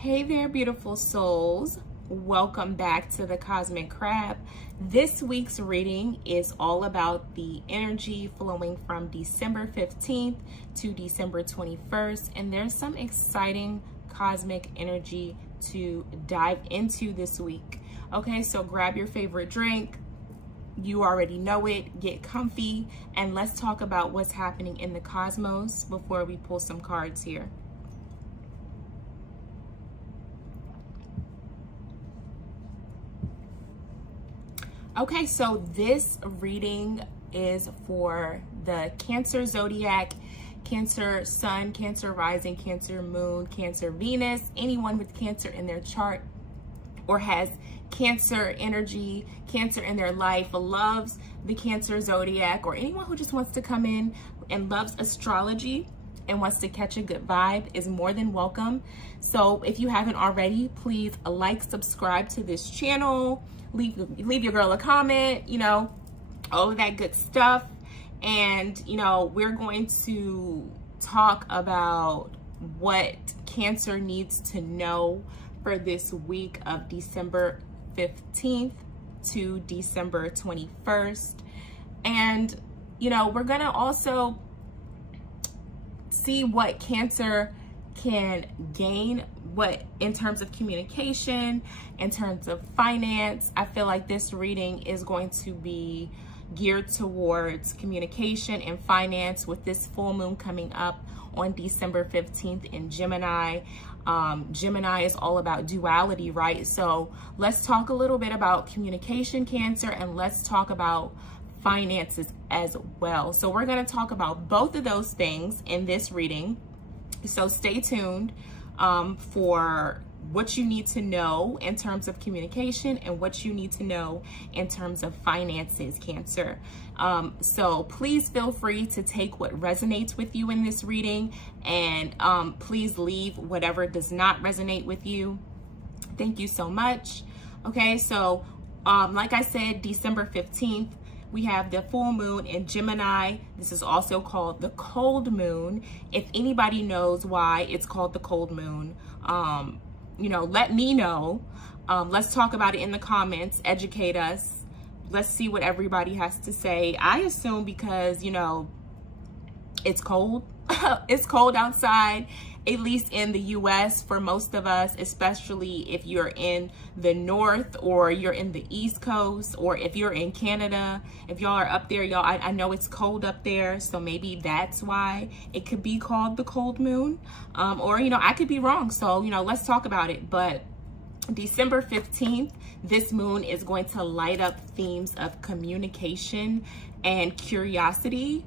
Hey there, beautiful souls. Welcome back to the Cosmic Crab. This week's reading is all about the energy flowing from December 15th to December 21st. And there's some exciting cosmic energy to dive into this week. Okay, so grab your favorite drink. You already know it. Get comfy. And let's talk about what's happening in the cosmos before we pull some cards here. Okay, so this reading is for the Cancer zodiac, Cancer sun, Cancer rising, Cancer moon, Cancer Venus, anyone with Cancer in their chart or has Cancer energy, Cancer in their life, loves the Cancer zodiac, or anyone who just wants to come in and loves astrology and wants to catch a good vibe is more than welcome. So if you haven't already, please like, subscribe to this channel. Leave your girl a comment, all of that good stuff. And, we're going to talk about what Cancer needs to know for this week of December 15th to December 21st. And, we're going to also see what Cancer can gain, what in terms of communication, in terms of finance. I feel like this reading is going to be geared towards communication and finance with this full moon coming up on December 15th in Gemini. Gemini is all about duality, right? So let's talk a little bit about communication, Cancer, and let's talk about finances as well. So we're going to talk about both of those things in this reading. So stay tuned for what you need to know in terms of communication and what you need to know in terms of finances, Cancer. So please feel free to take what resonates with you in this reading, and please leave whatever does not resonate with you. Thank you so much. Okay, so like I said, December 15th, we have the full moon in Gemini. This is also called the cold moon. If anybody knows why it's called the cold moon, let me know. Let's talk about it in the comments. Educate us. Let's see what everybody has to say. I assume because, it's cold. It's cold outside, at least in the US for most of us, especially if you're in the north or you're in the East Coast, or if you're in Canada. If y'all are up there, y'all, I know it's cold up there, so maybe that's why it could be called the cold moon. Or, I could be wrong. So, let's talk about it. But December 15th, this moon is going to light up themes of communication and curiosity.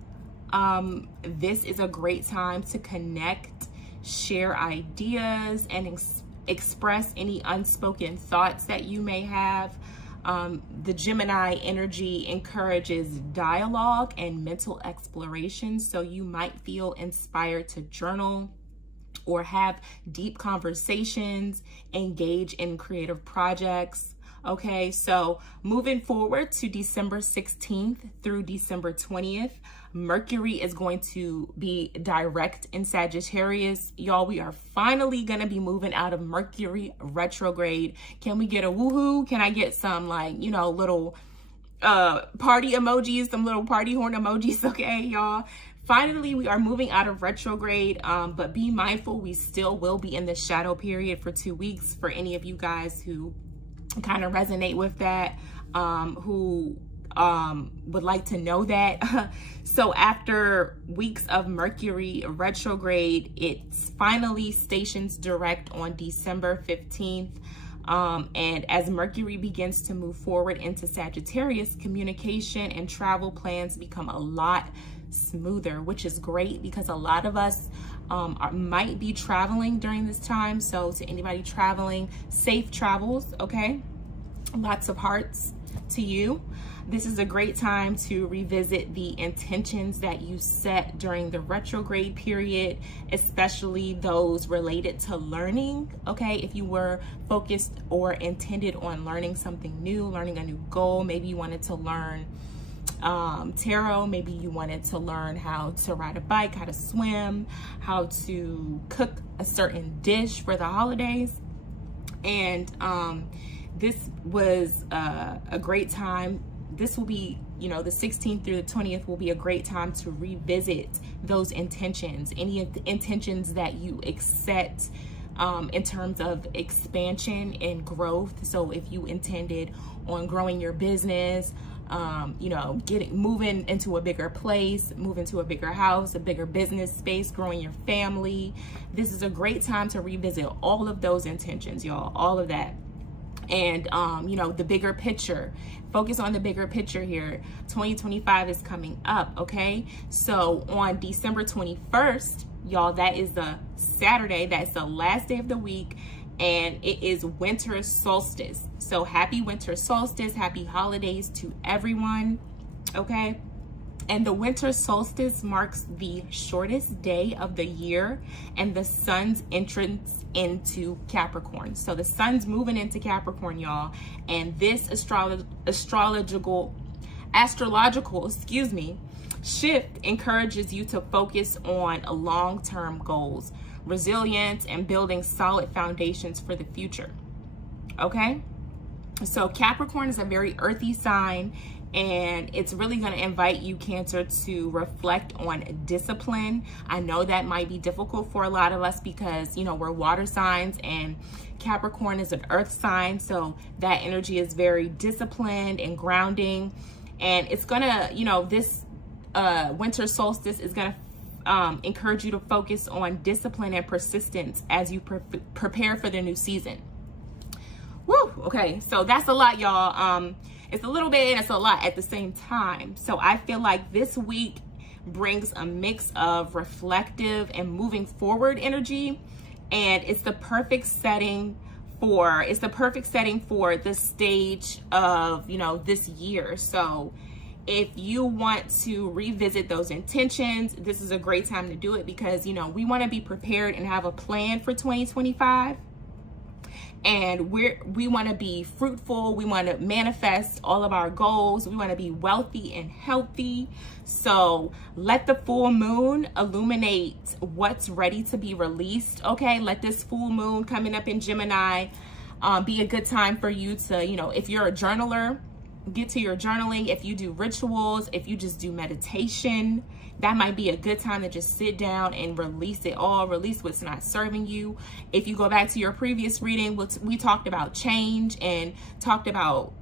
This is a great time to connect, share ideas, and express any unspoken thoughts that you may have. The Gemini energy encourages dialogue and mental exploration, so you might feel inspired to journal or have deep conversations, engage in creative projects. Okay, so moving forward to December 16th through December 20th, Mercury is going to be direct in Sagittarius. Y'all, we are finally going to be moving out of Mercury retrograde. Can we get a woohoo? Can I get some little party emojis, some little party horn emojis? Okay, y'all. Finally, we are moving out of retrograde, but be mindful, we still will be in the shadow period for 2 weeks for any of you guys who kind of resonate with that, who would like to know that. So after weeks of Mercury retrograde, it's finally stations direct on December 15th. And as Mercury begins to move forward into Sagittarius, communication and travel plans become a lot smoother, which is great because a lot of us might be traveling during this time. So to anybody traveling, safe travels, okay? Lots of hearts to you. This is a great time to revisit the intentions that you set during the retrograde period, especially those related to learning, okay? If you were focused or intended on learning something new, learning a new goal, maybe you wanted to learn tarot, maybe you wanted to learn how to ride a bike, how to swim, how to cook a certain dish for the holidays. And this was a great time. This will be, you know, the 16th through the 20th will be a great time to revisit those intentions, any intentions that you set in terms of expansion and growth. So if you intended on growing your business, you know, moving into a bigger place, moving to a bigger house, a bigger business space, growing your family, this is a great time to revisit all of those intentions, y'all, all of that. And, you know, the bigger picture, focus on the bigger picture here. 2025 is coming up, okay? So on December 21st, y'all, that is the Saturday, that's the last day of the week, and it is winter solstice. So happy winter solstice, happy holidays to everyone, okay? And the winter solstice marks the shortest day of the year and the sun's entrance into Capricorn. So the sun's moving into Capricorn, y'all. And this astrological, shift encourages you to focus on long-term goals, resilience, and building solid foundations for the future. Okay? So Capricorn is a very earthy sign, and it's really going to invite you, Cancer, to reflect on discipline. I know that might be difficult for a lot of us because, you know, we're water signs and Capricorn is an earth sign. So that energy is very disciplined and grounding. And it's going to, you know, this winter solstice is going to encourage you to focus on discipline and persistence as you prepare for the new season. Woo! Okay, so that's a lot, y'all. It's a little bit and it's a lot at the same time. So I feel like this week brings a mix of reflective and moving forward energy, and it's the perfect setting for the stage of, you know, this year. So if you want to revisit those intentions, this is a great time to do it because, you know, we want to be prepared and have a plan for 2025. And we want to be fruitful. We want to manifest all of our goals. We want to be wealthy and healthy. So let the full moon illuminate what's ready to be released. Okay, let this full moon coming up in Gemini be a good time for you to, you know, if you're a journaler, get to your journaling. If you do rituals, if you just do meditation, that might be a good time to just sit down and release it all, release what's not serving you. If you go back to your previous reading, we talked about change and talked about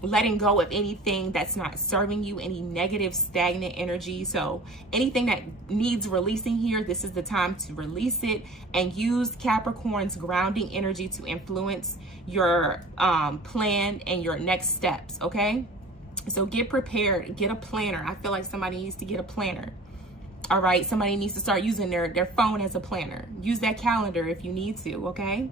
letting go of anything that's not serving you, any negative, stagnant energy. So anything that needs releasing here, this is the time to release it and use Capricorn's grounding energy to influence your plan and your next steps, okay? So get prepared, get a planner. I feel like somebody needs to get a planner. All right, somebody needs to start using their phone as a planner. Use that calendar if you need to, okay?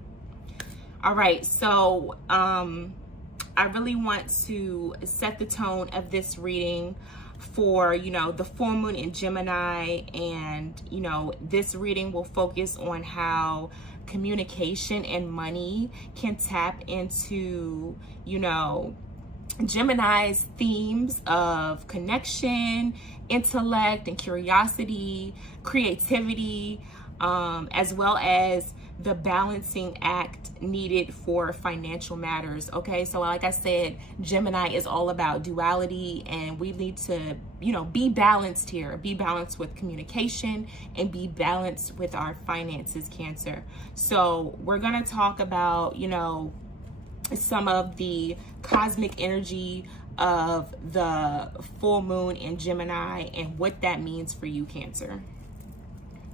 All right, so I really want to set the tone of this reading for, you know, the full moon in Gemini, and, you know, this reading will focus on how communication and money can tap into, you know, Gemini's themes of connection, intellect, and curiosity, creativity, as well as the balancing act needed for financial matters. Okay, so like I said, Gemini is all about duality, and we need to, you know, be balanced here, be balanced with communication and be balanced with our finances, Cancer. So we're gonna talk about, you know, some of the cosmic energy of the full moon in Gemini and what that means for you, Cancer.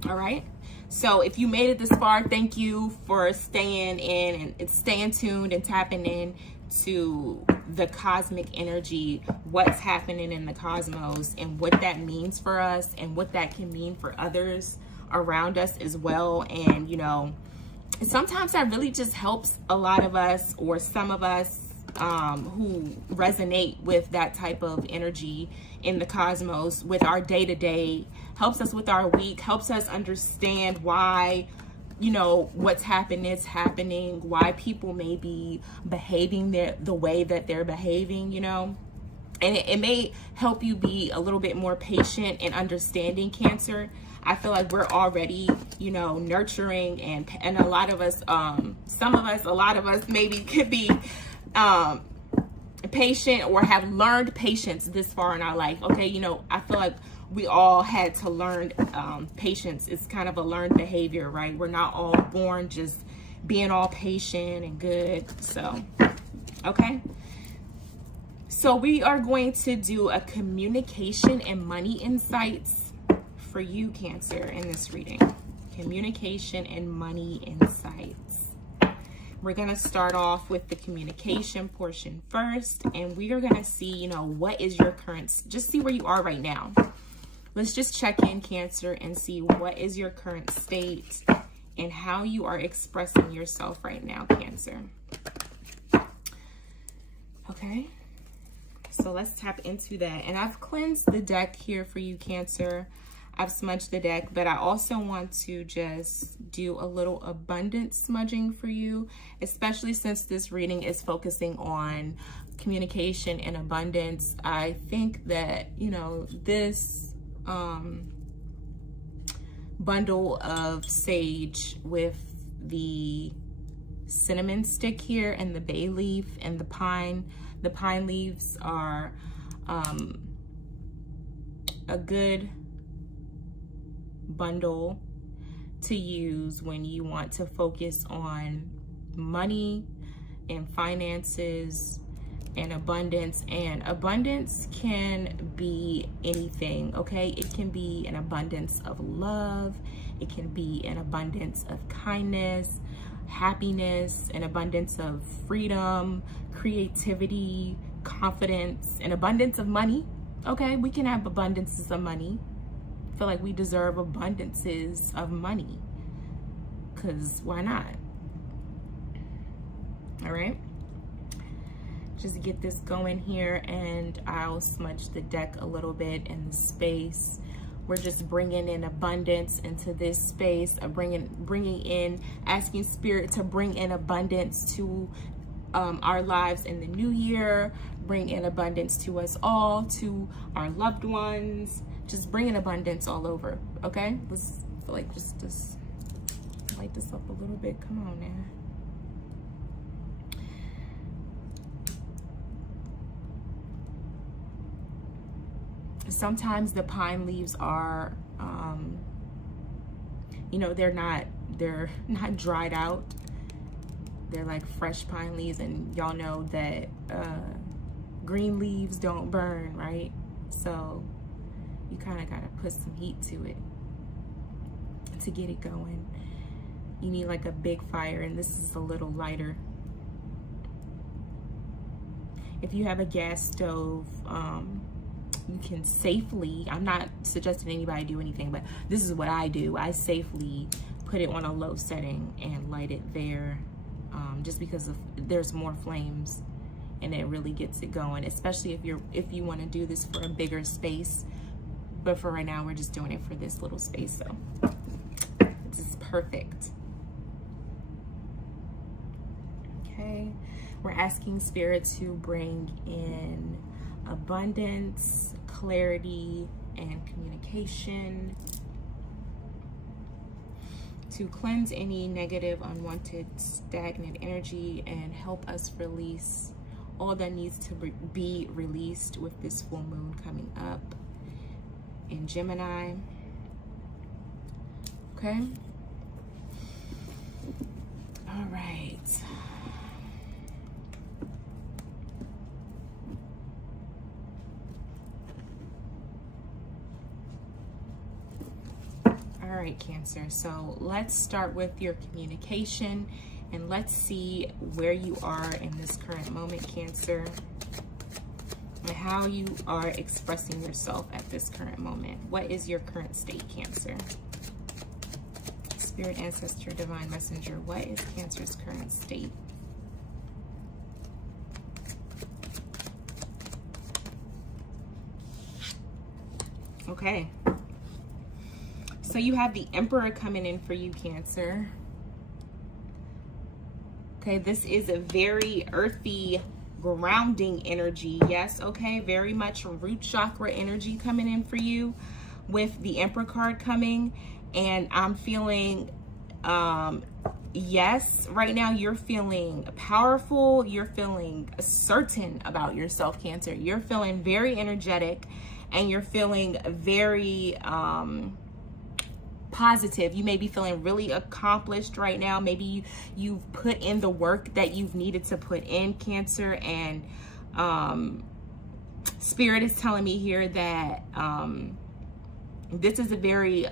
All right, so if you made it this far, thank you for staying in and staying tuned and tapping in to the cosmic energy, what's happening in the cosmos and what that means for us and what that can mean for others around us as well. And, you know, sometimes that really just helps a lot of us, or some of us who resonate with that type of energy in the cosmos, with our day-to-day, helps us with our week, helps us understand why, you know, what's happening is happening, why people may be behaving the way that they're behaving, you know. And it may help you be a little bit more patient and understanding, Cancer. I feel like we're already, you know, nurturing, and a lot of us, some of us, a lot of us maybe could be patient or have learned patience this far in our life. Okay, you know, I feel like we all had to learn patience. It's kind of a learned behavior, right? We're not all born just being all patient and good. So, okay. So we are going to do a communication and money insights for you, Cancer, in this reading. Communication and money insights. We're going to start off with the communication portion first, and we are going to see, you know, what is your current, just see where you are right now. Let's just check in, Cancer, and see what is your current state and how you are expressing yourself right now, Cancer. Okay. So let's tap into that. And I've cleansed the deck here for you, Cancer. I've smudged the deck, but I also want to just do a little abundance smudging for you, especially since this reading is focusing on communication and abundance. I think that, you know, this bundle of sage with the cinnamon stick here and the bay leaf and the pine leaves are a good bundle to use when you want to focus on money and finances and abundance. And abundance can be anything, okay? It can be an abundance of love. It can be an abundance of kindness, happiness, an abundance of freedom, creativity, confidence, an abundance of money. Okay, we can have abundances of money. I feel like we deserve abundances of money, because why not? All right, just get this going here, and I'll smudge the deck a little bit in the space. We're just bringing in abundance into this space, bringing in, asking Spirit to bring in abundance to our lives in the new year, bring in abundance to us all, to our loved ones, just bringing abundance all over, okay? Let's like just light this up a little bit. Come on now. Sometimes the pine leaves are, you know, they're not dried out. They're like fresh pine leaves, and y'all know that green leaves don't burn, right? So you kind of got to put some heat to it to get it going. You need like a big fire, and this is a little lighter. If you have a gas stove, you can safely, I'm not suggesting anybody do anything, but this is what I do. I safely put it on a low setting and light it there, just because there's more flames and it really gets it going, especially if you want to do this for a bigger space. But for right now, we're just doing it for this little space, so this is perfect. Okay, we're asking Spirit to bring in abundance, clarity, and communication, to cleanse any negative, unwanted, stagnant energy, and help us release all that needs to be released with this full moon coming up in Gemini. Okay. All right. All right, Cancer, so let's start with your communication, and let's see where you are in this current moment, Cancer, and how you are expressing yourself at this current moment. What is your current state, Cancer? Spirit, Ancestor, Divine Messenger, what is Cancer's current state? Okay. So you have the Emperor coming in for you, Cancer. Okay, this is a very earthy grounding energy. Yes, okay, very much root chakra energy coming in for you with the Emperor card coming. And I'm feeling, yes, right now you're feeling powerful. You're feeling certain about yourself, Cancer. You're feeling very energetic, and you're feeling very positive. You may be feeling really accomplished right now. Maybe you've put in the work that you've needed to put in, Cancer. And Spirit is telling me here that this is a very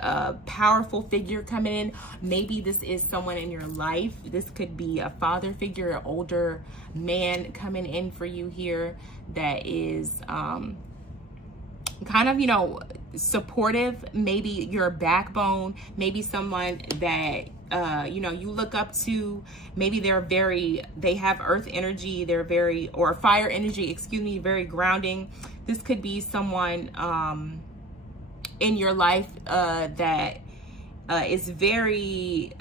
powerful figure coming in. Maybe this is someone in your life. This could be a father figure, an older man coming in for you here that is kind of, you know, supportive. Maybe your backbone. Maybe someone that you know, you look up to. Maybe they have earth energy. They're very, or fire energy, excuse me, very grounding. This could be someone in your life that is very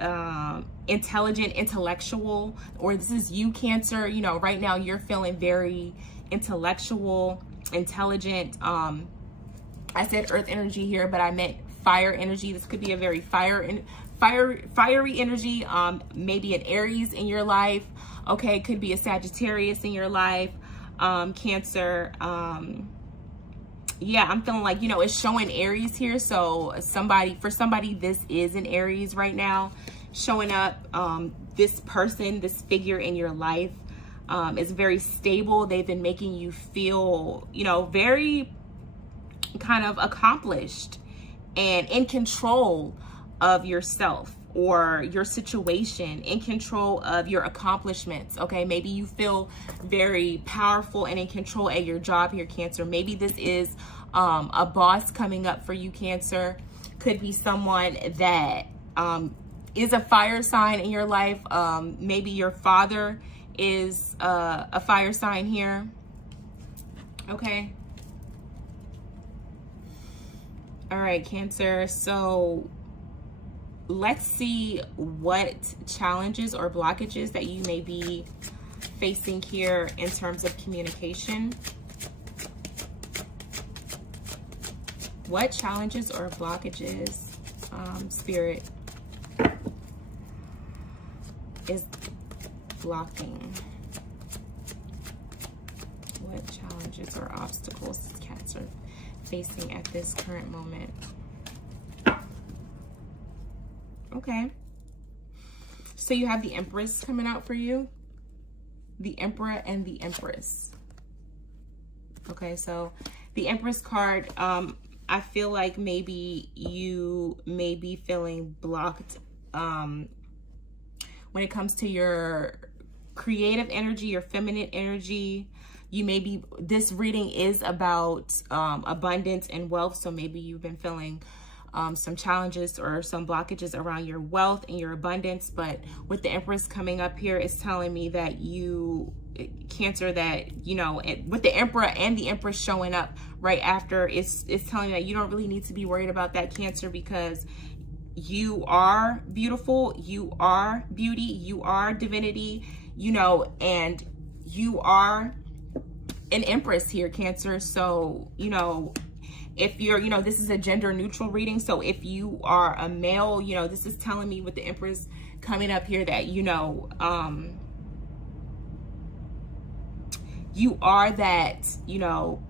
intelligent, intellectual, or this is you, Cancer. You know, right now you're feeling very intellectual, intelligent. I said earth energy here, but I meant fire energy. This could be a very fiery energy. Maybe an Aries in your life. Okay, could be a Sagittarius in your life, Cancer. Yeah, I'm feeling like, you know, it's showing Aries here. So for somebody, this is an Aries right now showing up. This person, this figure in your life is very stable. They've been making you feel, you know, very kind of accomplished and in control of yourself or your situation, in control of your accomplishments. Okay, maybe you feel very powerful and in control at your job here, Cancer. Maybe this is a boss coming up for you, Cancer. Could be someone that is a fire sign in your life. Maybe your father is a fire sign here. Okay. All right, Cancer. So let's see what challenges or blockages that you may be facing here in terms of communication. What challenges or blockages, Spirit, is blocking? What challenges or obstacles is Cancer facing at this current moment? Okay. So you have the Empress coming out for you. The Emperor and the Empress. Okay, so the Empress card, I feel like maybe you may be feeling blocked when it comes to your creative energy, your feminine energy. You may be, this reading is about abundance and wealth. So maybe you've been feeling some challenges or some blockages around your wealth and your abundance. But with the Empress coming up here, it's telling me that you, Cancer, that, you know, with the Emperor and the Empress showing up right after, it's telling me that you don't really need to be worried about that, Cancer, because you are beautiful, you are beauty, you are divinity, you know, and you are an Empress here, Cancer. So, you know, if you're, you know, this is a gender neutral reading. So if you are a male, you know, this is telling me with the Empress coming up here that, you know, you are that, you know,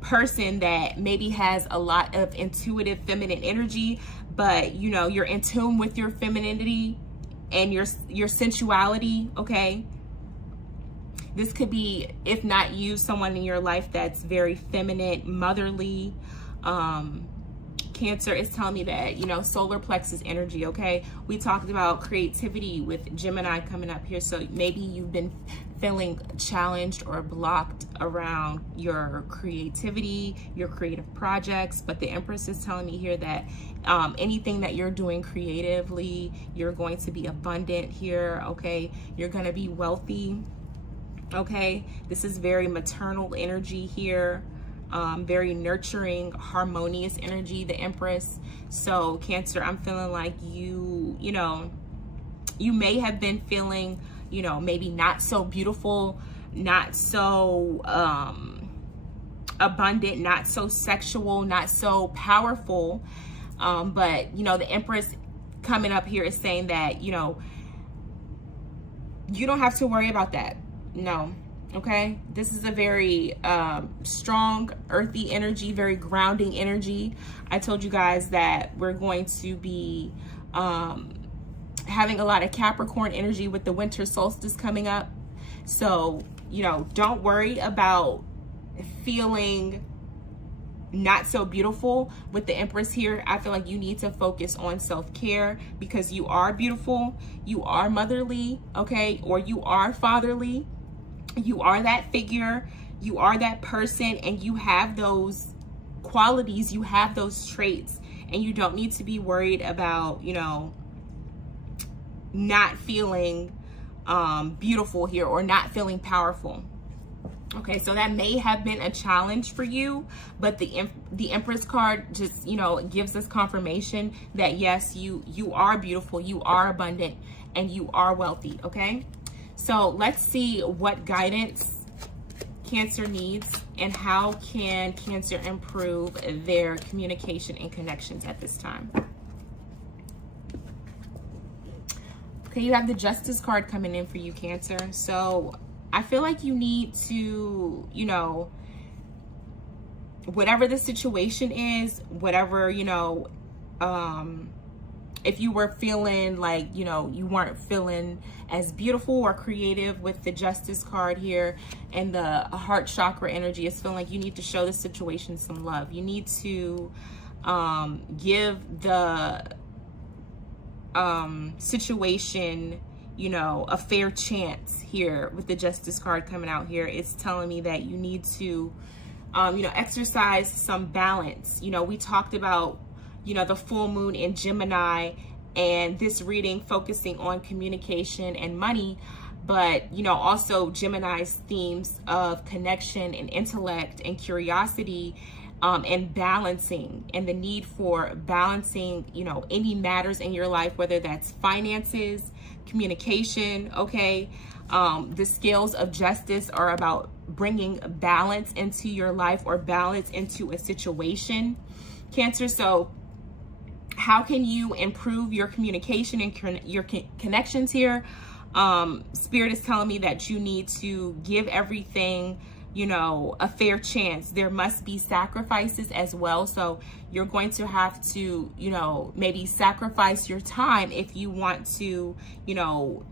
person that maybe has a lot of intuitive feminine energy, but, you know, you're in tune with your femininity and your sensuality. Okay. This could be, if not you, someone in your life that's very feminine, motherly. Cancer is telling me that, you know, solar plexus energy, okay? We talked about creativity with Gemini coming up here. So maybe you've been feeling challenged or blocked around your creativity, your creative projects. But the Empress is telling me here that anything that you're doing creatively, you're going to be abundant here, okay? You're going to be wealthy. Okay, this is very maternal energy here, very nurturing, harmonious energy, the Empress. So Cancer, I'm feeling like you know, you may have been feeling, you know, maybe not so beautiful, not so abundant, not so sexual, not so powerful. But, you know, the Empress coming up here is saying that, you know, you don't have to worry about that. No. Okay. This is a very strong, earthy energy, very grounding energy. I told you guys that we're going to be having a lot of Capricorn energy with the winter solstice coming up. So, you know, don't worry about feeling not so beautiful with the Empress here. I feel like you need to focus on self-care, because you are beautiful, you are motherly, okay, or you are fatherly, you are that figure, you are that person, and you have those qualities, you have those traits, and you don't need to be worried about, you know, not feeling beautiful here or not feeling powerful. Okay, so that may have been a challenge for you, but the Empress card just, you know, gives us confirmation that yes, you are beautiful, you are abundant, and you are wealthy. Okay, so let's see what guidance Cancer needs and how can Cancer improve their communication and connections at this time. Okay, you have the Justice card coming in for you, Cancer. So I feel like you need to, you know, whatever the situation is, whatever, you know, if you were feeling like, you know, you weren't feeling as beautiful or creative with the Justice card here, and the heart chakra energy is feeling like you need to show the situation some love. You need to give the situation, you know, a fair chance here with the Justice card coming out here. It's telling me that you need to, you know, exercise some balance. You know, we talked about, you know, the full moon in Gemini, and this reading focusing on communication and money, but, you know, also Gemini's themes of connection and intellect and curiosity, and balancing, and the need for balancing, you know, any matters in your life, whether that's finances, communication. Okay, the scales of justice are about bringing balance into your life or balance into a situation, Cancer. So how can you improve your communication and your connections here? Spirit is telling me that you need to give everything, you know, a fair chance. There must be sacrifices as well. So you're going to have to, you know, maybe sacrifice your time if you want to, you know,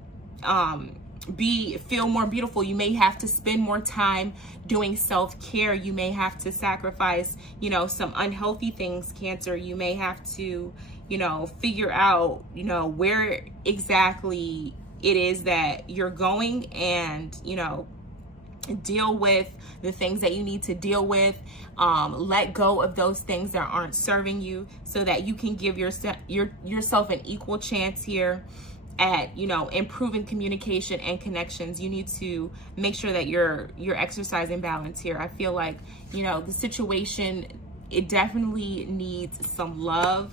feel more beautiful. You may have to spend more time doing self-care. You may have to sacrifice, you know, some unhealthy things, Cancer. You may have to, you know, figure out, you know, where exactly it is that you're going, and, you know, deal with the things that you need to deal with. Let go of those things that aren't serving you, so that you can give yourself an equal chance here at, you know, improving communication and connections. You need to make sure that you're exercising balance here. I feel like, you know, the situation, it definitely needs some love.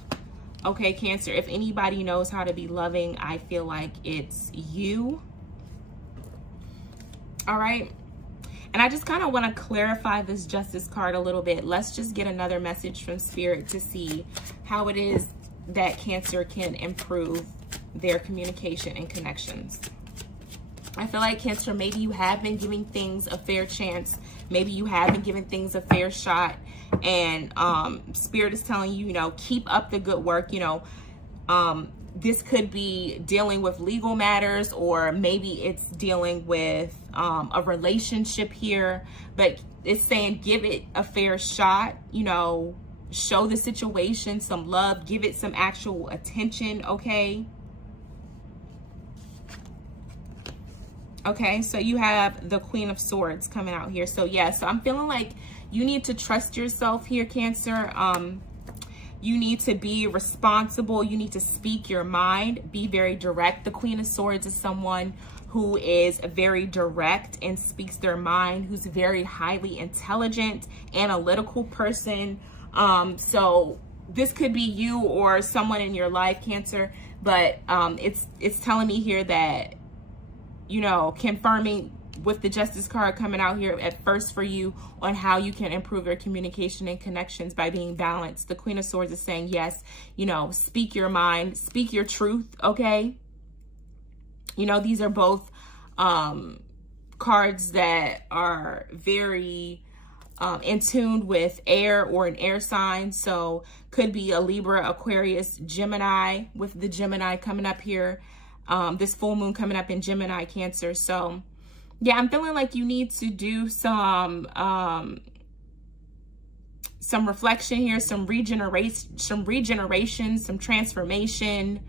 Okay, Cancer, if anybody knows how to be loving, I feel like it's you. All right. And I just kind of want to clarify this Justice card a little bit. Let's just get another message from Spirit to see how it is that Cancer can improve their communication and connections. I feel like, Cancer, maybe you have been giving things a fair chance. Maybe you have been giving things a fair shot. And Spirit is telling you, you know, keep up the good work. You know, this could be dealing with legal matters, or maybe it's dealing with a relationship here, but it's saying give it a fair shot, you know, show the situation some love, give it some actual attention. Okay. Okay, so you have the Queen of Swords coming out here. So yeah, so I'm feeling like you need to trust yourself here, Cancer. You need to be responsible. You need to speak your mind. Be very direct. The Queen of Swords is someone who is very direct and speaks their mind, who's very highly intelligent, analytical person. So this could be you or someone in your life, Cancer, but it's telling me here that, you know, confirming with the Justice card coming out here at first for you on how you can improve your communication and connections by being balanced. The Queen of Swords is saying, yes, you know, speak your mind, speak your truth, okay? You know, these are both cards that are very in tune with air or an air sign. So could be a Libra, Aquarius, Gemini, with the Gemini coming up here. This full moon coming up in Gemini, Cancer. So yeah, I'm feeling like you need to do some reflection here, some regeneration, some transformation.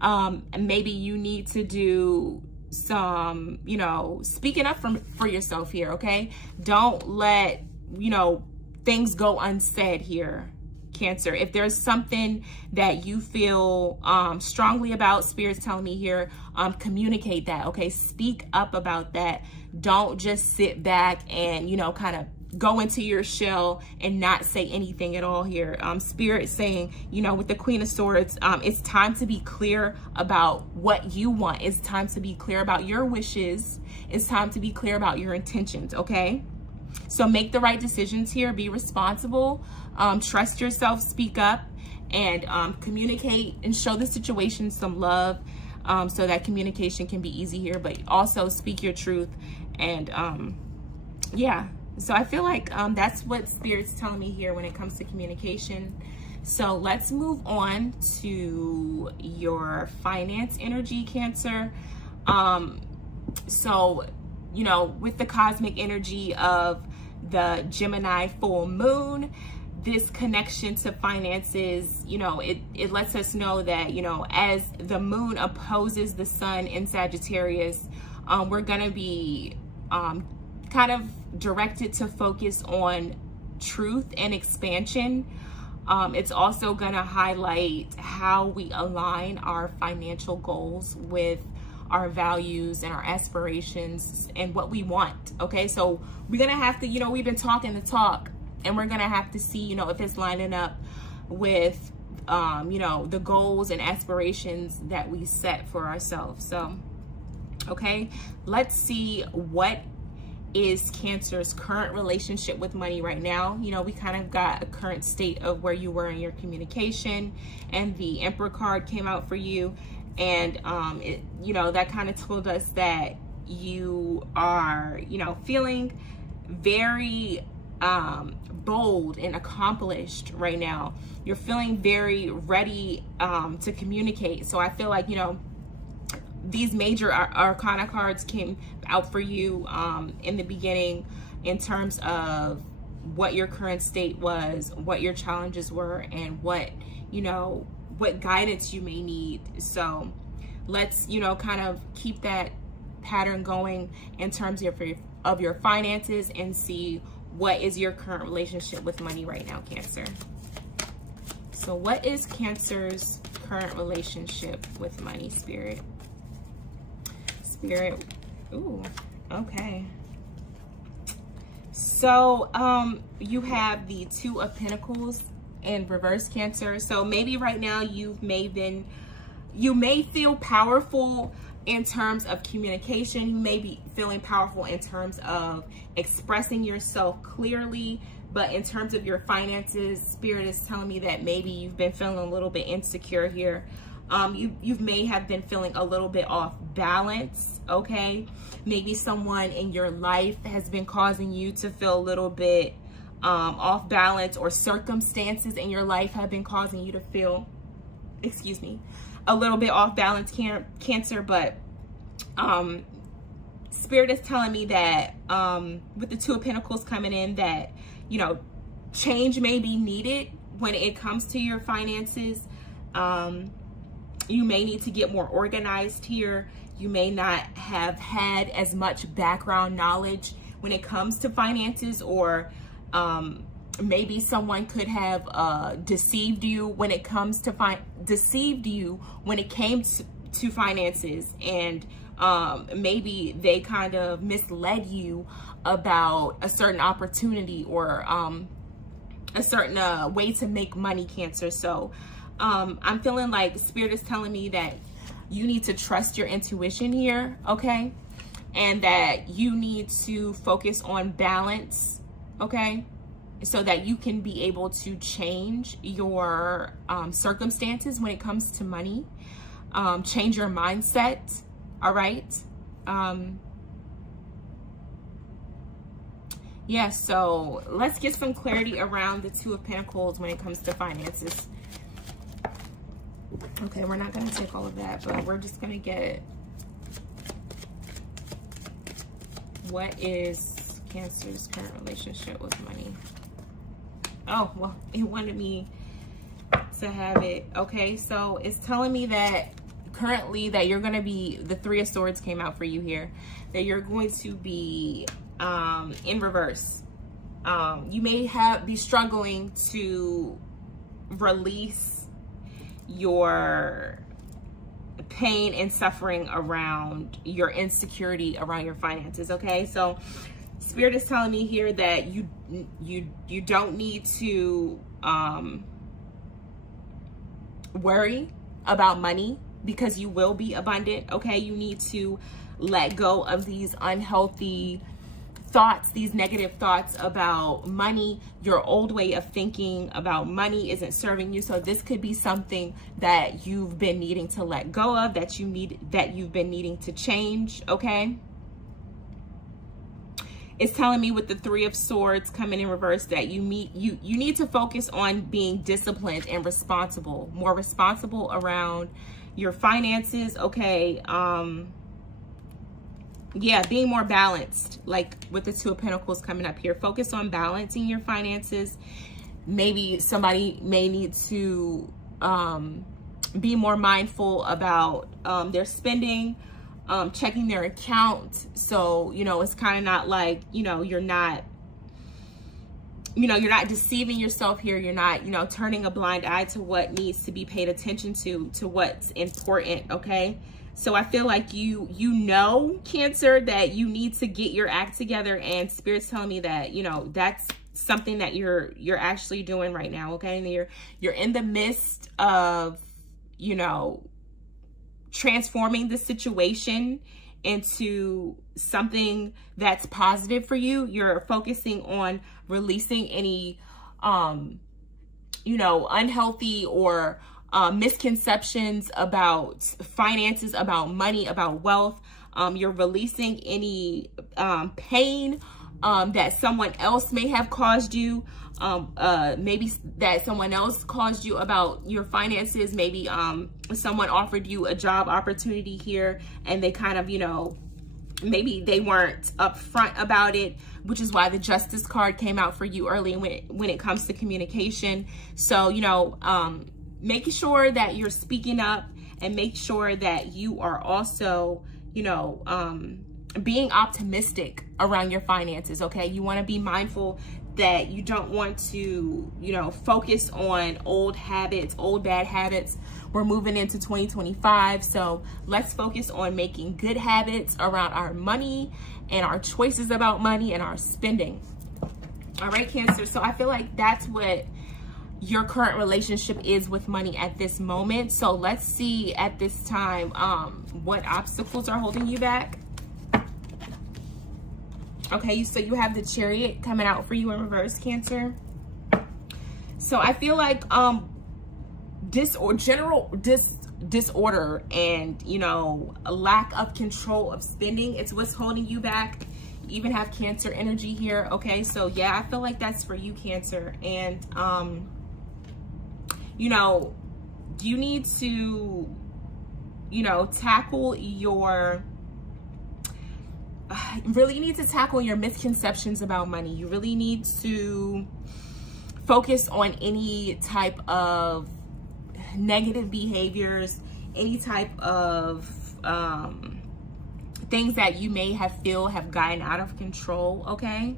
And maybe you need to do some, you know, speaking up for yourself here, okay? Don't let, you know, things go unsaid here, Cancer. If there's something that you feel strongly about, Spirit's telling me here, communicate that, okay? Speak up about that. Don't just sit back and, you know, kind of go into your shell and not say anything at all here. Spirit saying, you know, with the Queen of Swords, it's time to be clear about what you want. It's time to be clear about your wishes. It's time to be clear about your intentions, okay? So make the right decisions here. Be responsible. Trust yourself. Speak up and communicate and show the situation some love so that communication can be easy here. But also speak your truth. And yeah. So I feel like that's what Spirit's telling me here when it comes to communication. So let's move on to your finance energy, Cancer. So, you know, with the cosmic energy of the Gemini full moon, this connection to finances, you know, it lets us know that, you know, as the moon opposes the sun in Sagittarius, we're going to be kind of directed to focus on truth and expansion. It's also going to highlight how we align our financial goals with our values and our aspirations and what we want. Okay, so we're going to have to, you know, we've been talking the talk, and we're going to have to see, you know, if it's lining up with, you know, the goals and aspirations that we set for ourselves. So, okay, let's see what is Cancer's current relationship with money right now. You know, we kind of got a current state of where you were in your communication, and the Emperor card came out for you. And, you know, that kind of told us that you are, you know, feeling very bold and accomplished right now. You're feeling very ready to communicate. So I feel like, you know, these major arcana cards came out for you in the beginning in terms of what your current state was, what your challenges were, and what, you know, what guidance you may need. So let's, you know, kind of keep that pattern going in terms of your finances and see what is your current relationship with money right now, Cancer. So what is Cancer's current relationship with money, Spirit? Spirit, ooh, okay. So you have the Two of Pentacles in reverse, Cancer. So maybe right now you may feel powerful in terms of communication. You may be feeling powerful in terms of expressing yourself clearly, but in terms of your finances, Spirit is telling me that maybe you've been feeling a little bit insecure here. You may have been feeling a little bit off balance, okay? Maybe someone in your life has been causing you to feel a little bit off balance, or circumstances in your life have been causing you to feel, excuse me, a little bit off balance, Cancer. But Spirit is telling me that with the Two of Pentacles coming in, that, you know, change may be needed when it comes to your finances. You may need to get more organized here. You may not have had as much background knowledge when it comes to finances, or maybe someone could have deceived you when it comes to came to finances, and maybe they kind of misled you about a certain opportunity or a certain way to make money, Cancer. So I'm feeling like Spirit is telling me that you need to trust your intuition here, okay? and that you need to focus on balance, okay? So that you can be able to change your circumstances when it comes to money, change your mindset, all right? Yeah, so let's get some clarity around the Two of Pentacles when it comes to finances. Okay, we're not going to take all of that, but we're just going to get what is Cancer's current relationship with money. Oh, well, it wanted me to have it. Okay, so it's telling me that currently that you're going to be, the Three of Swords came out for you here, that you're going to be in reverse. You may be struggling to release your pain and suffering around your insecurity around your finances. Okay, so Spirit is telling me here that you don't need to worry about money because you will be abundant. Okay, you need to let go of these unhealthy thoughts, these negative thoughts about money. Your old way of thinking about money isn't serving you. So this could be something that you've been needing to let go of, that you've been needing to change. Okay, it's telling me with the Three of Swords coming in reverse that you need to focus on being disciplined and responsible, more responsible around your finances. Okay, yeah, being more balanced, like with the Two of Pentacles coming up here. Focus on balancing your finances. Maybe somebody may need to be more mindful about their spending, checking their account. So, you know, it's kind of not like, you're not deceiving yourself here. You're not, turning a blind eye to what needs to be paid attention to what's important. Okay. So I feel like you know, Cancer, that you need to get your act together, and Spirit's telling me that, that's something that you're actually doing right now. Okay. And you're in the midst of, transforming the situation into something that's positive for you. You're focusing on releasing any, unhealthy or misconceptions about finances, about money, about wealth. You're releasing any pain that someone else may have caused you. Maybe that someone else caused you about your finances. Maybe someone offered you a job opportunity here and they kind of, maybe they weren't upfront about it, which is why the Justice card came out for you early when it comes to communication. So, making sure that you're speaking up, and make sure that you are also, being optimistic around your finances. Okay, you want to be mindful that you don't want to, focus on old habits, old bad habits. We're moving into 2025, so let's focus on making good habits around our money and our choices about money and our spending. All right, Cancer. So I feel like that's what your current relationship is with money at this moment. So let's see at this time what obstacles are holding you back. Okay, so you have the Chariot coming out for you in reverse, Cancer. So I feel like disorder and, a lack of control of spending, it's what's holding you back. You even have Cancer energy here. Okay, so yeah, I feel like that's for you, Cancer. And you need to, tackle your, really need to tackle your misconceptions about money. You really need to focus on any type of negative behaviors, any type of things that you may have gotten out of control. Okay.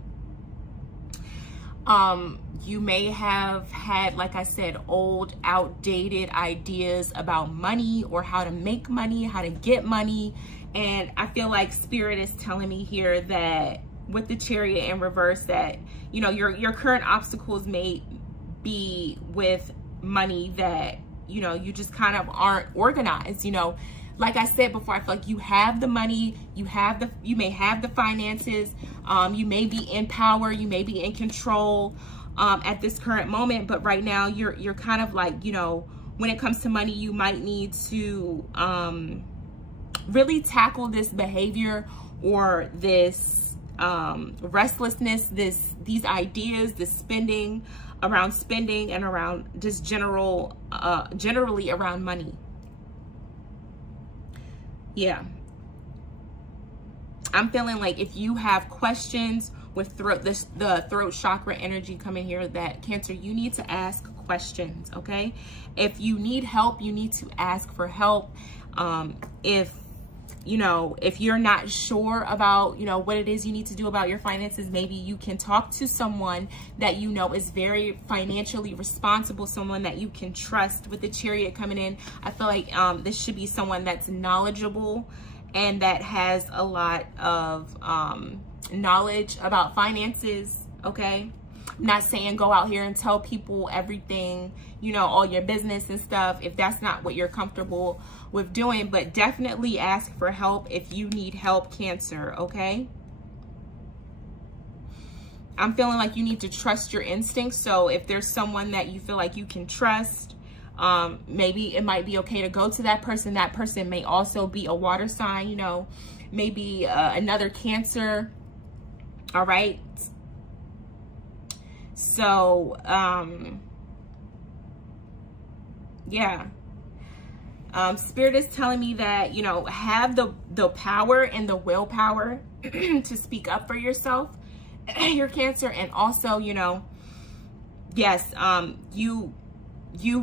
You may have had, like I said, old, outdated ideas about money or how to make money, how to get money. And I feel like Spirit is telling me here that with the Chariot in reverse that, your current obstacles may be with money that, you just kind of aren't organized, like I said before, I feel like you have the money, you may have the finances, you may be in power, you may be in control at this current moment, but right now you're kind of like, you know, when it comes to money, you might need to really tackle this behavior or this restlessness, these ideas, this spending and around just generally around money. Yeah. I'm feeling like if you have questions with the throat chakra energy coming here, that Cancer, you need to ask questions, okay? If you need help, you need to ask for help. If you're not sure about, you know, what it is you need to do about your finances, maybe you can talk to someone that you know is very financially responsible, someone that you can trust. With the Chariot coming in, I feel like this should be someone that's knowledgeable and that has a lot of knowledge about finances, okay? I'm not saying go out here and tell people everything, you know, all your business and stuff, if that's not what you're comfortable with doing, but definitely ask for help if you need help, Cancer, okay? I'm feeling like you need to trust your instincts. So if there's someone that you feel like you can trust, maybe it might be okay to go to that person. That person may also be a water sign, you know, maybe another Cancer, all right? So, yeah. Spirit is telling me that, you know, have the power and the willpower to speak up for yourself, your Cancer. And also, you know, yes, you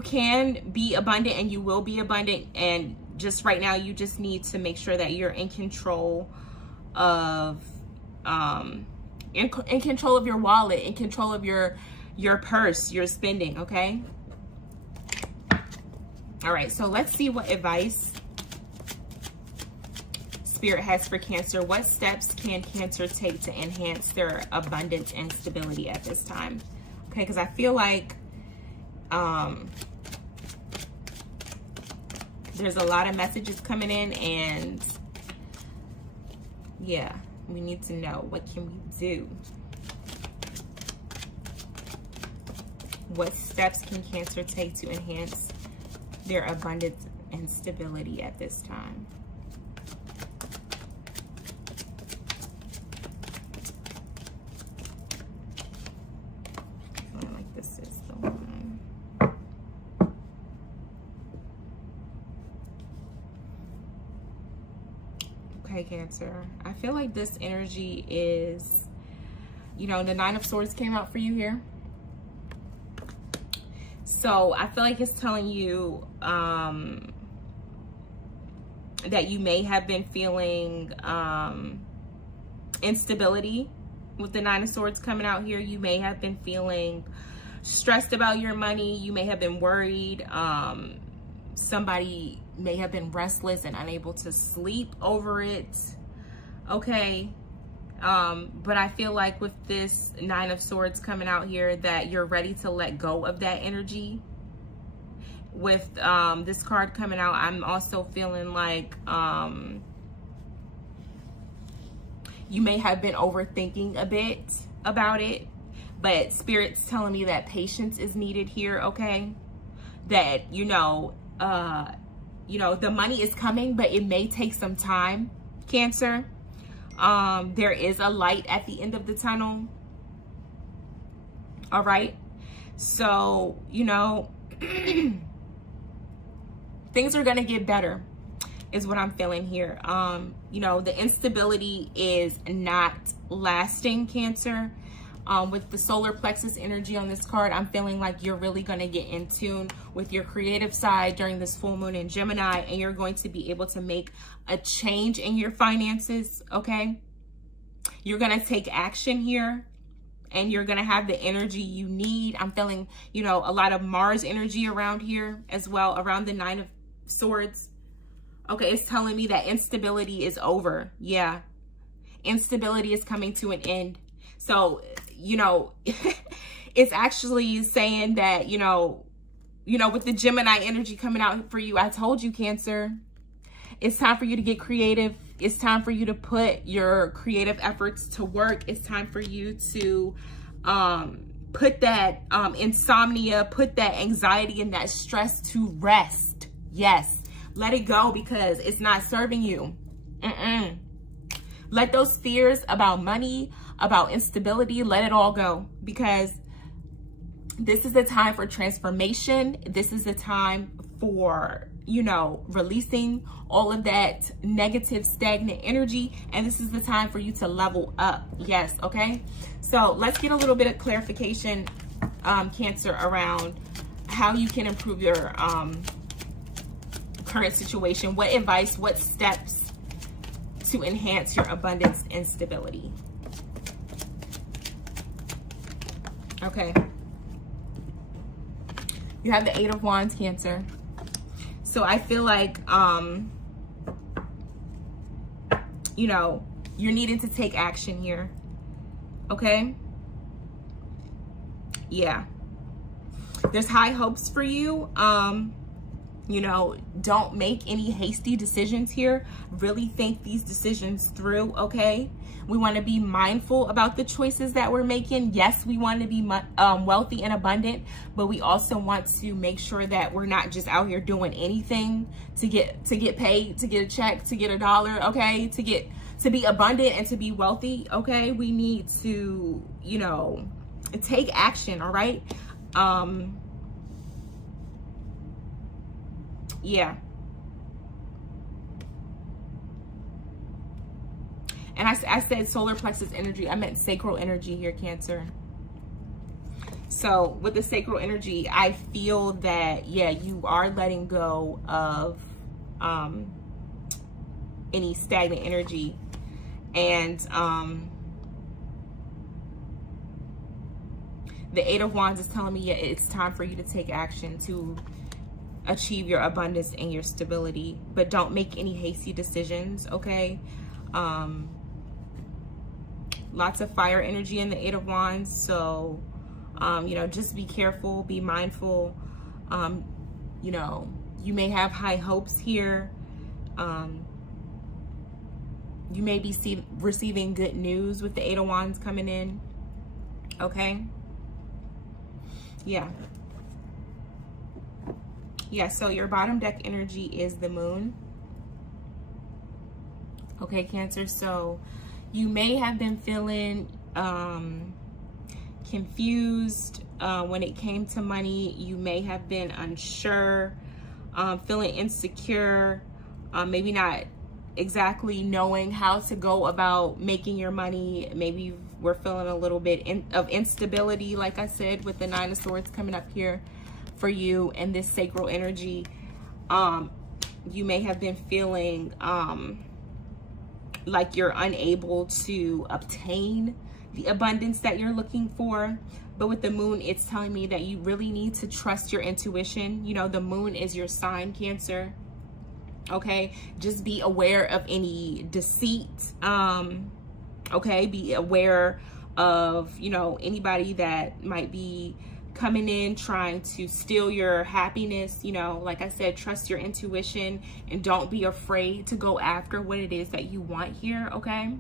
can be abundant and you will be abundant. And just right now, you just need to make sure that you're in control of, in control of your wallet, in control of your purse, your spending, okay? All right, so let's see what advice Spirit has for Cancer. What steps can Cancer take to enhance their abundance and stability at this time? Okay, because I feel like there's a lot of messages coming in, and yeah, we need to know, what can we do? What steps can Cancer take to enhance their abundance and stability at this time? I feel like this is the one. Okay, Cancer. I feel like this energy is, you know, the Nine of Swords came out for you here. So I feel like it's telling you that you may have been feeling instability with the Nine of Swords coming out here. You may have been feeling stressed about your money. You may have been worried. Somebody may have been restless and unable to sleep over it. Okay. But I feel like with this Nine of Swords coming out here, that you're ready to let go of that energy. With this card coming out, I'm also feeling like you may have been overthinking a bit about it, but Spirit's telling me that patience is needed here, okay? That, you know, the money is coming, but it may take some time, Cancer. There is a light at the end of the tunnel. All right. So, you know, things are going to get better is what I'm feeling here. You know, the instability is not lasting, Cancer. With the solar plexus energy on this card, I'm feeling like you're really going to get in tune with your creative side during this full moon in Gemini, and you're going to be able to make a change in your finances, okay? You're going to take action here, and you're going to have the energy you need. I'm feeling, you know, a lot of Mars energy around here as well, around the Nine of Swords. Okay, it's telling me that instability is over. Yeah, instability is coming to an end. So, you know, it's actually saying that, you know, with the Gemini energy coming out for you, I told you, Cancer, It's time for you to get creative. It's time for you to put your creative efforts to work. It's time for you to put that insomnia, put that anxiety and that stress to rest. Yes, let it go because it's not serving you. Let those fears about money, about instability, let it all go, because this is the time for transformation. This is the time for, you know, releasing all of that negative, stagnant energy. And this is the time for you to level up. Yes, okay? So let's get a little bit of clarification, Cancer, around how you can improve your current situation. What advice, what steps to enhance your abundance and stability? Okay. You have the 8 of Wands, Cancer. So I feel like, you know, you're needing to take action here. Okay? Yeah. There's high hopes for you. You know, don't make any hasty decisions here. Really think these decisions through, okay? We want to be mindful about the choices that we're making. Yes, we want to be wealthy and abundant, but we also want to make sure that we're not just out here doing anything to get paid, to get a check, to get $1, okay? To be abundant and to be wealthy, okay? We need to, you know, take action, all right? Yeah. And I said solar plexus energy. I meant sacral energy here, Cancer. So with the sacral energy, I feel that, yeah, you are letting go of any stagnant energy. And the 8 of Wands is telling me, yeah, it's time for you to take action to achieve your abundance and your stability, but don't make any hasty decisions, okay? Lots of fire energy in the 8 of Wands, so you know, just be careful, be mindful. You know, you may have high hopes here. You may be receiving good news with the 8 of Wands coming in, okay? Yeah. Yeah, so your bottom deck energy is the moon. Okay, Cancer, so you may have been feeling confused when it came to money. You may have been unsure, feeling insecure, maybe not exactly knowing how to go about making your money. Maybe we're feeling a little bit of instability, like I said, with the 9 of Swords coming up here for you and this sacral energy. You may have been feeling like you're unable to obtain the abundance that you're looking for. But with the moon, it's telling me that you really need to trust your intuition. You know, the moon is your sign, Cancer. Okay, just be aware of any deceit. Okay, be aware of, you know, anybody that might be coming in trying to steal your happiness. You know, like I said, trust your intuition and don't be afraid to go after what it is that you want here, okay?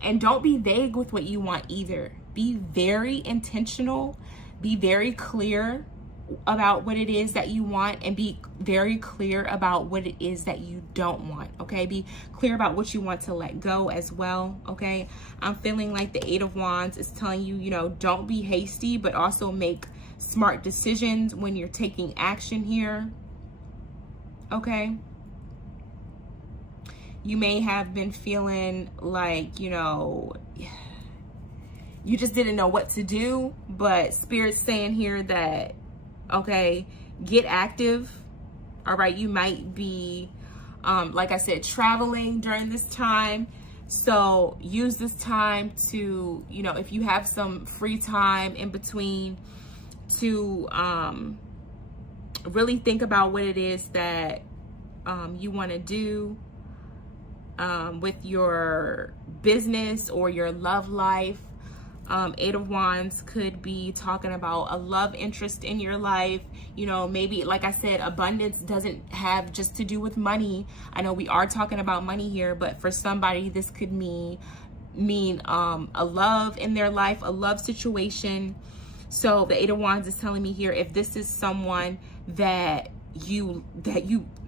And don't be vague with what you want either. Be very intentional, be very clear about what it is that you want, and be very clear about what it is that you don't want, okay? Be clear about what you want to let go as well, okay? I'm feeling like the 8 of Wands is telling you, you know, don't be hasty, but also make smart decisions when you're taking action here, okay? You may have been feeling like, you know, you just didn't know what to do, but Spirit's saying here that, okay, get active. All right, you might be, like I said, traveling during this time. So use this time to, you know, if you have some free time in between, to really think about what it is that you want to do with your business or your love life. Eight of Wands could be talking about a love interest in your life. You know, maybe, like I said, abundance doesn't have just to do with money. I know we are talking about money here, but for somebody, this could mean a love in their life, a love situation. So the Eight of Wands is telling me here, if this is someone that you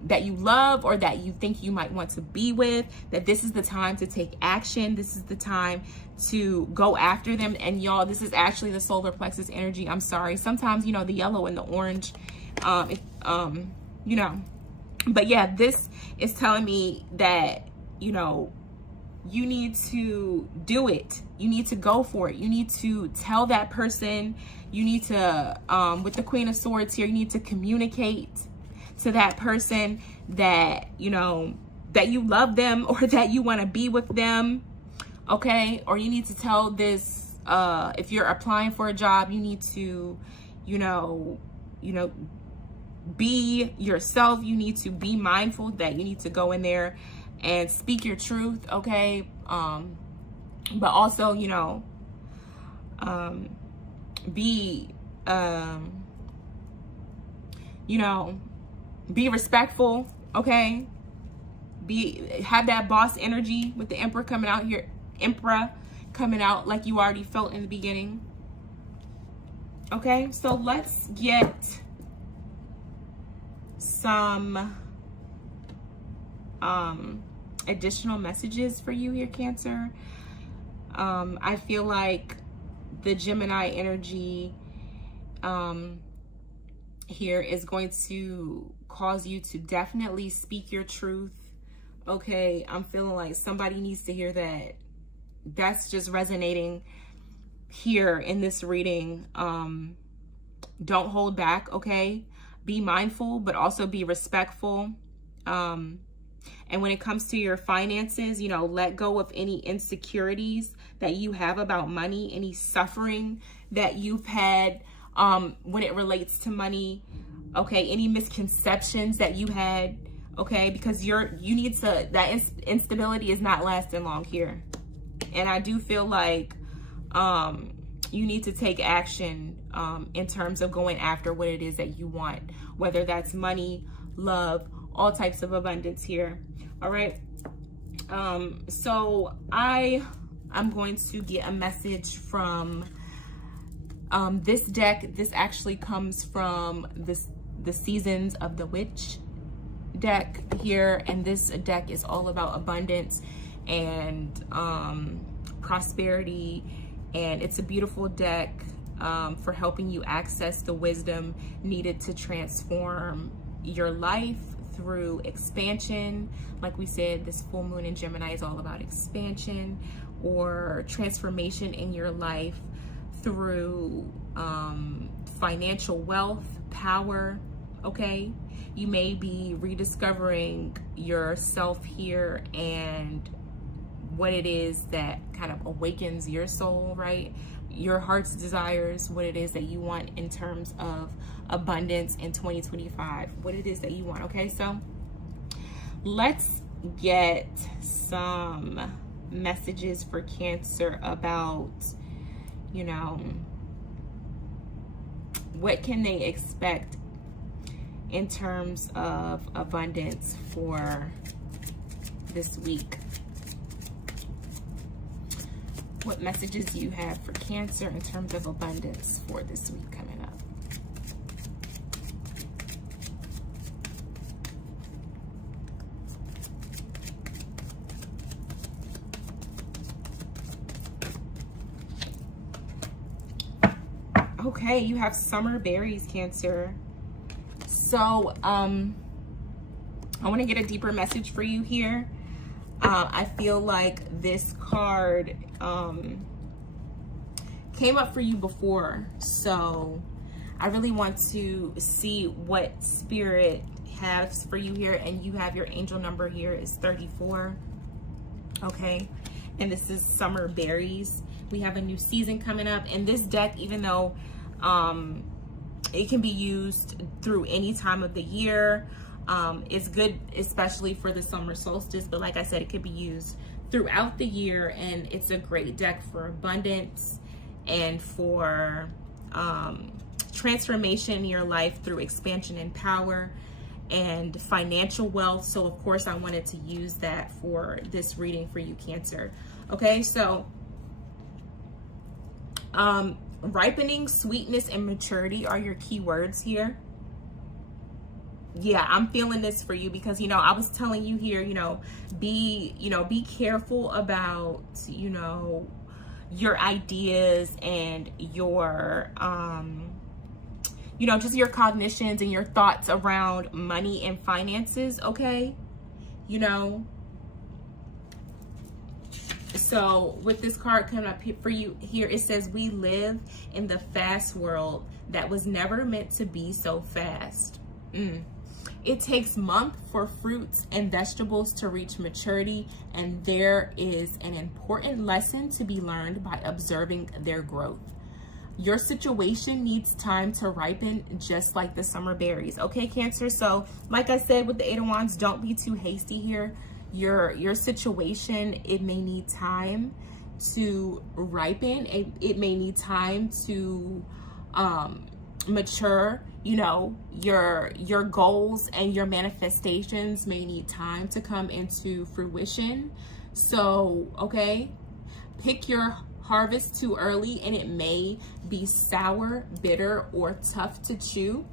love or that you think you might want to be with, that this is the time to take action. This is the time to go after them. And y'all, this is actually the solar plexus energy. I'm sorry, sometimes, you know, the yellow and the orange, you know, but yeah, this is telling me that, you know, you need to do it. You need to go for it. You need to tell that person. You need to, with the Queen of Swords here, you need to communicate to that person that, you know, that you love them or that you want to be with them. Okay. Or you need to tell this, if you're applying for a job, you need to, you know, be yourself. You need to be mindful that you need to go in there and speak your truth. Okay. But also, you know, you know, be respectful. Okay. Have that boss energy with the Emperor coming out here. Emperor coming out like you already felt in the beginning. Okay. So let's get some, additional messages for you here, Cancer. I feel like the Gemini energy here is going to cause you to definitely speak your truth. Okay, I'm feeling like somebody needs to hear that. That's just resonating here in this reading. Don't hold back, okay? Be mindful, but also be respectful. And when it comes to your finances, you know, let go of any insecurities that you have about money, any suffering that you've had when it relates to money. Okay, any misconceptions that you had. Okay, because you need to, that instability is not lasting long here. And I do feel like you need to take action in terms of going after what it is that you want, whether that's money, love, all types of abundance here. All right. So I'm going to get a message from this deck. This actually comes from the Seasons of the Witch deck here, and this deck is all about abundance and prosperity, and it's a beautiful deck for helping you access the wisdom needed to transform your life through expansion. Like we said, this full moon in Gemini is all about expansion or transformation in your life through financial wealth, power. Okay, you may be rediscovering yourself here and what it is that kind of awakens your soul, right? Your heart's desires, what it is that you want in terms of abundance in 2025, what it is that you want. Okay, so let's get some messages for Cancer about, you know, what can they expect in terms of abundance for this week. What messages do you have for Cancer in terms of abundance for this week coming up? Okay, you have summer berries, Cancer. So I want to get a deeper message for you here. I feel like this card came up for you before, so I really want to see what Spirit has for you here. And you have your angel number here is 34. Okay, and this is summer berries. We have a new season coming up, and this deck, even though it can be used through any time of the year, it's good especially for the summer solstice, but like I said, it could be used throughout the year, and it's a great deck for abundance and for transformation in your life through expansion and power and financial wealth. So of course I wanted to use that for this reading for you, Cancer. Okay, so ripening, sweetness, and maturity are your key words here. Yeah, I'm feeling this for you because, you know, I was telling you here, be careful about, your ideas and your, just your cognitions and your thoughts around money and finances, okay? So with this card coming up for you here, it says, we live in the fast world that was never meant to be so fast. It takes months for fruits and vegetables to reach maturity, and there is an important lesson to be learned by observing their growth. Your situation needs time to ripen, just like the summer berries. Okay, Cancer? So like I said with the Eight of Wands, don't be too hasty here. Your situation, it may need time to ripen. It may need time to mature. Your goals and your manifestations may need time to come into fruition. So, okay, pick your harvest too early and it may be sour, bitter, or tough to chew.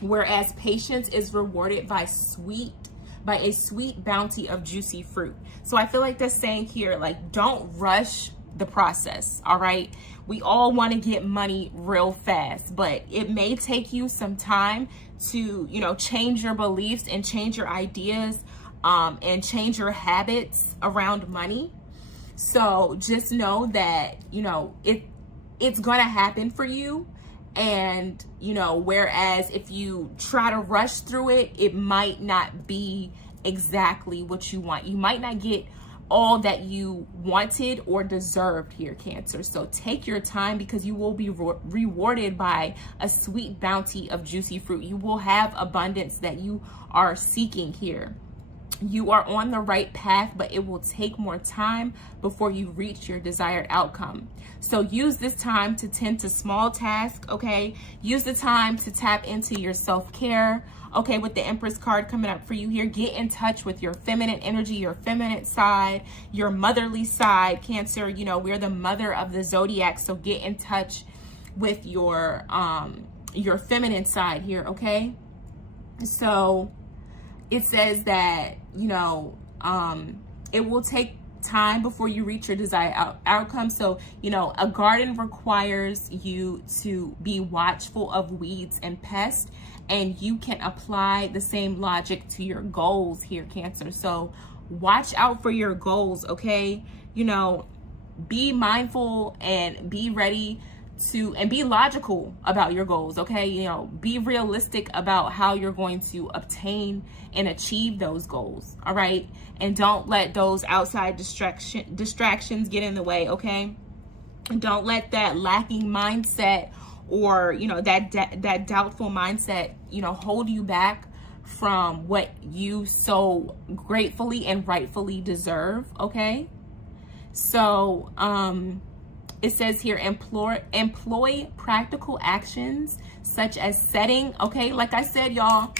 Whereas patience is rewarded by a sweet bounty of juicy fruit. So I feel like that's saying here, like, don't rush the process. All right, we all want to get money real fast, but it may take you some time to change your beliefs and change your ideas and change your habits around money. So just know that it's gonna happen for you. And whereas if you try to rush through it, it might not be exactly what you want. You might not get all that you wanted or deserved here, Cancer. So take your time, because you will be rewarded by a sweet bounty of juicy fruit. You will have abundance that you are seeking here. You are on the right path, but it will take more time before you reach your desired outcome. So use this time to tend to small tasks, okay? Use the time to tap into your self-care, okay? With the Empress card coming up for you here, get in touch with your feminine energy, your feminine side, your motherly side, Cancer. We're the mother of the zodiac, so get in touch with your feminine side here, okay? So it says that, it will take time before you reach your desired outcome. So, a garden requires you to be watchful of weeds and pests, and you can apply the same logic to your goals here, Cancer. So watch out for your goals, okay? Be mindful and be ready and be logical about your goals, okay? Be realistic about how you're going to obtain and achieve those goals, all right? And don't let those outside distractions get in the way, okay? And don't let that lacking mindset or, that doubtful mindset, hold you back from what you so gratefully and rightfully deserve, okay? So, it says here, employ practical actions such as setting, okay, like I said, y'all,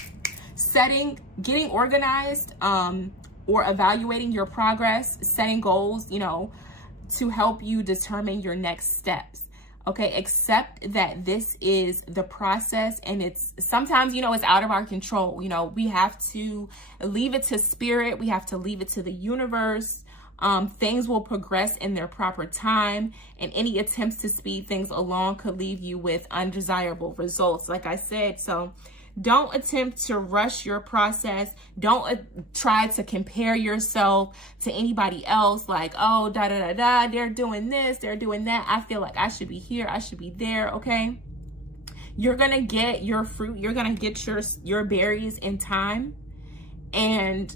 getting organized, or evaluating your progress, setting goals, to help you determine your next steps. Okay, accept that this is the process, and it's sometimes, it's out of our control. We have to leave it to spirit. We have to leave it to the universe. Things will progress in their proper time, and any attempts to speed things along could leave you with undesirable results, like I said. So don't attempt to rush your process. Don't try to compare yourself to anybody else, like, oh, they're doing this, they're doing that. I feel like I should be here, I should be there, okay? You're gonna get your fruit, you're gonna get your berries in time. And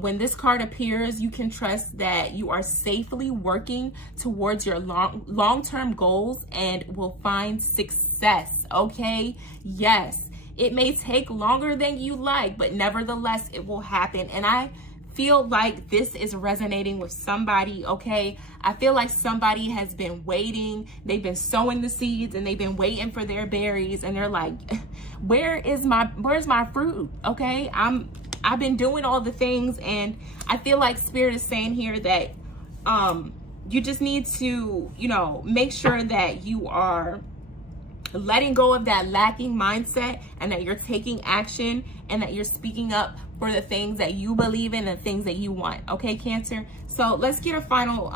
when this card appears, you can trust that you are safely working towards your long-term goals and will find success, okay? Yes, it may take longer than you like, but nevertheless, it will happen. And I feel like this is resonating with somebody, okay? I feel like somebody has been waiting. They've been sowing the seeds and they've been waiting for their berries, and they're like, where's my fruit? Okay, I've been doing all the things, and I feel like Spirit is saying here that you just need to, you know, make sure that you are letting go of that lacking mindset, and that you're taking action, and that you're speaking up for the things that you believe in and things that you want. Okay, Cancer? So let's get a final,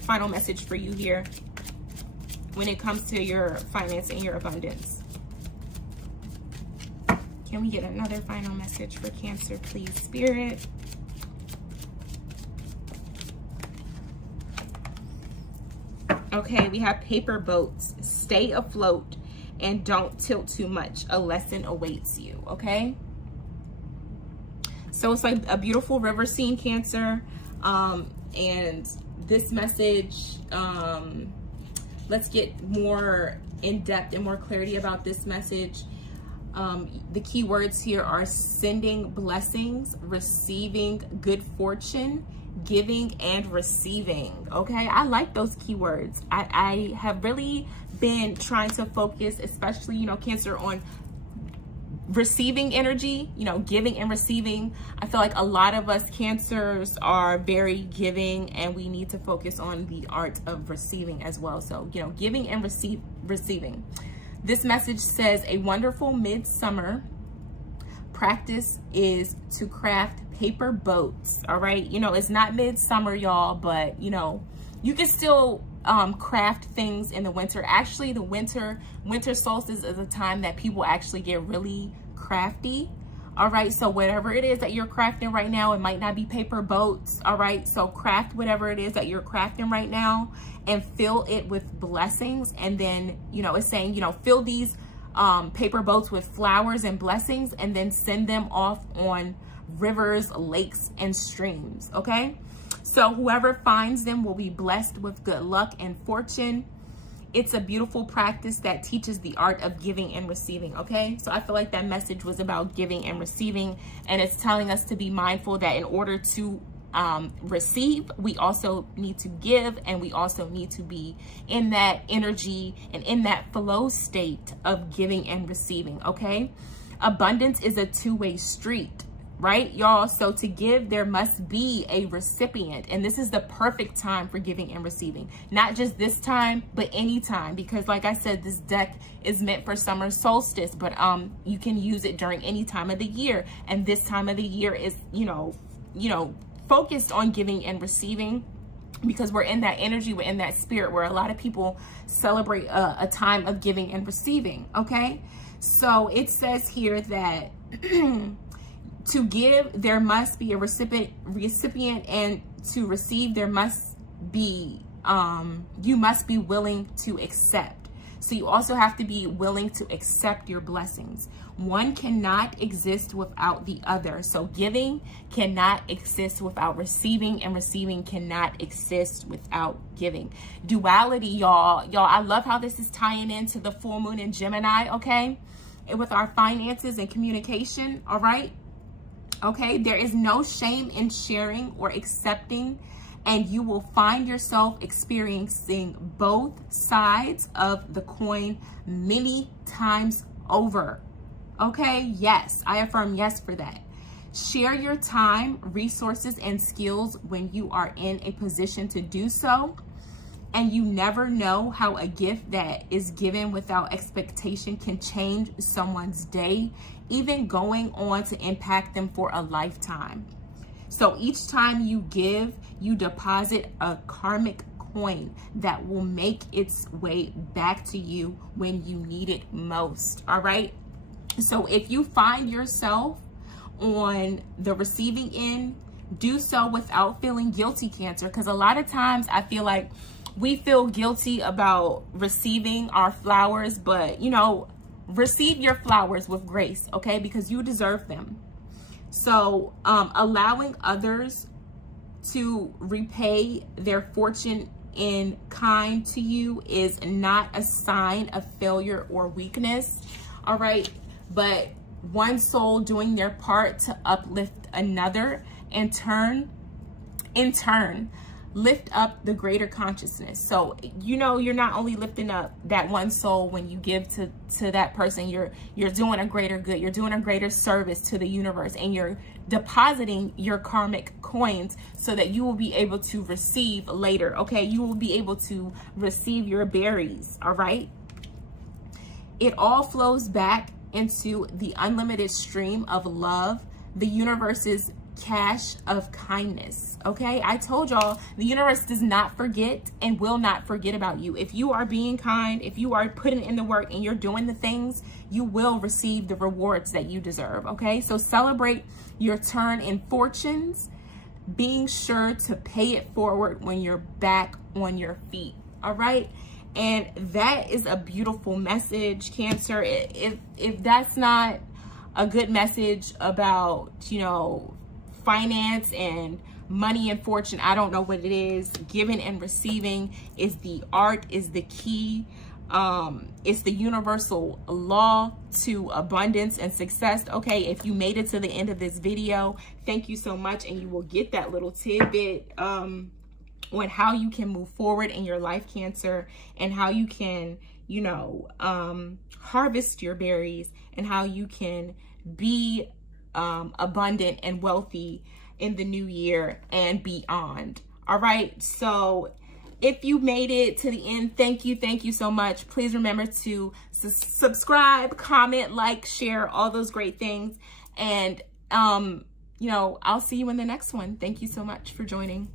final message for you here when it comes to your finance and your abundance. Can we get another final message for Cancer, please, Spirit? Okay, we have paper boats. Stay afloat and don't tilt too much. A lesson awaits you, okay? So it's like a beautiful river scene, Cancer. And this message, let's get more in depth and more clarity about this message. The key words here are sending blessings, receiving good fortune, giving and receiving. Okay, I like those keywords. I have really been trying to focus, especially, you know, Cancer, on receiving energy, you know, giving and receiving. I feel like a lot of us Cancers are very giving, and we need to focus on the art of receiving as well. So, you know, giving and receiving. This message says a wonderful midsummer practice is to craft paper boats. All right, you know, it's not midsummer, y'all, but you know, you can still craft things in the winter. Actually, the winter solstice is a time that people actually get really crafty. All right, so whatever it is that you're crafting right now, it might not be paper boats. All right, so craft whatever it is that you're crafting right now and fill it with blessings. And then, you know, it's saying, you know, fill these paper boats with flowers and blessings, and then send them off on rivers, lakes, and streams. Okay, so whoever finds them will be blessed with good luck and fortune. It's a beautiful practice that teaches the art of giving and receiving. Okay, so I feel like that message was about giving and receiving, and it's telling us to be mindful that in order to receive, we also need to give, and we also need to be in that energy and in that flow state of giving and receiving. Okay, abundance is a two-way street, right, y'all? So to give, there must be a recipient, and this is the perfect time for giving and receiving. Not just this time, but any time, because like I said, this deck is meant for summer solstice, but you can use it during any time of the year, and this time of the year is, you know, focused on giving and receiving, because we're in that energy, we're in that spirit where a lot of people celebrate a time of giving and receiving. Okay, so it says here that to give, there must be a recipient, and to receive, there must be, you must be willing to accept. So you also have to be willing to accept your blessings. One cannot exist without the other. So giving cannot exist without receiving, and receiving cannot exist without giving. Duality, y'all. I love how this is tying into the full moon in Gemini, okay? And with our finances and communication, all right? Okay, there is no shame in sharing or accepting, and you will find yourself experiencing both sides of the coin many times over. Okay, yes, I affirm yes for that. Share your time, resources, and skills when you are in a position to do so. And you never know how a gift that is given without expectation can change someone's day, even going on to impact them for a lifetime. So each time you give, you deposit a karmic coin that will make its way back to you when you need it most. All right. So if you find yourself on the receiving end, do so without feeling guilty, Cancer, because a lot of times I feel like we feel guilty about receiving our flowers, but you know, receive your flowers with grace, okay? Because you deserve them. So allowing others to repay their fortune in kind to you is not a sign of failure or weakness, all right? But one soul doing their part to uplift another and in turn, lift up the greater consciousness. So, you know, you're not only lifting up that one soul when you give to that person, you're doing a greater good, you're doing a greater service to the universe, and you're depositing your karmic coins so that you will be able to receive later, okay? You will be able to receive your berries, all right? It all flows back into the unlimited stream of love, the universe's cache of kindness, okay? I told y'all, the universe does not forget and will not forget about you. If you are being kind, if you are putting in the work and you're doing the things, you will receive the rewards that you deserve, okay? So celebrate your turn in fortunes, being sure to pay it forward when you're back on your feet, all right? And that is a beautiful message, Cancer. If that's not a good message about, you know, finance and money and fortune, I don't know what it is. Giving and receiving is the art, is the key. It's the universal law to abundance and success. Okay, if you made it to the end of this video, thank you so much, and you will get that little tidbit on how you can move forward in your life, Cancer, and how you can, you know, harvest your berries, and how you can be abundant and wealthy in the new year and beyond. All right, so if you made it to the end, thank you so much. Please remember to subscribe, comment, like, share, all those great things, and you know, I'll see you in the next one. Thank you so much for joining.